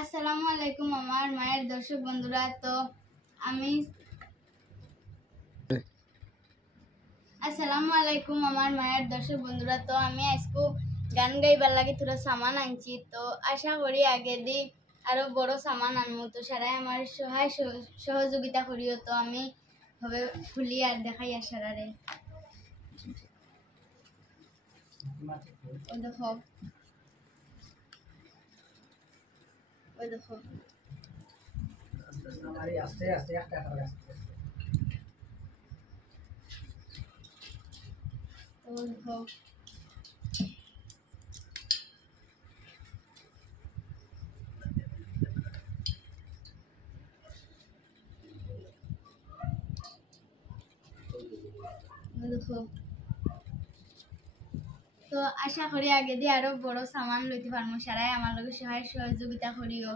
আসসালামু আলাইকুম আমার মায়ের দর্শক বন্ধুরা। তো আমি আজকে গান গাইবার লাগে তোরা সামান আনছি। তো আশা করি আগে দি আরো বড় সামান আনমু। তো সারাই আমার সহায় সহযোগিতা করিও। তো আমি হবে খুলি আর দেখাই সারারে। ওই দেখো আস্তে আস্তে একটা করে তো দেখো তো আশা করি আগে দিয়ে আরো বড় সামান লইতে পারবো। সারাই আমার লগে সহায় সহযোগিতা করিও।